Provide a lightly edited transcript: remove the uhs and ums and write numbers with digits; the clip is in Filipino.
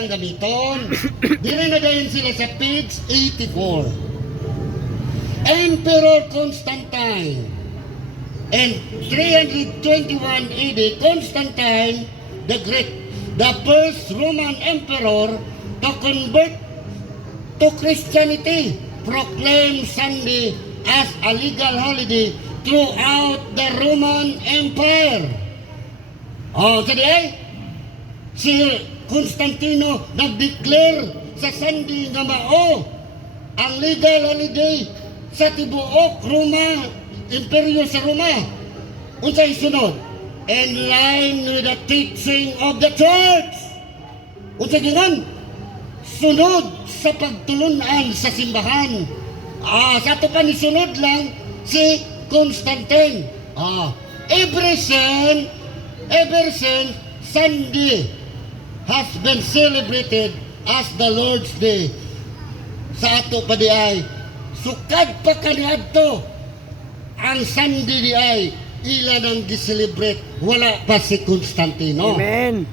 ang gamiton. Dire na dayon sila sa page 84. Emperor Constantine. And 321 AD, Constantine the Great, the first Roman emperor to convert to Christianity, proclaimed Sunday as a legal holiday throughout the Roman Empire. Jadi ay, si Constantino nag-declare sa Sunday nga mao ang legal holiday sa tibuok Roma, Imperyo sa Roma. Unsay sunod? In line with the teaching of the church. Unsay gingon? Sunod sa pagtulunan sa simbahan. Sa ato pa ni sunod lang si Constantine. Ever since Sunday has been celebrated as the Lord's Day. Sa ato pa di ay sukad pa kaniadto ang Sunday di ay ila nang giselebrate, wala pa si Constantino. Amen.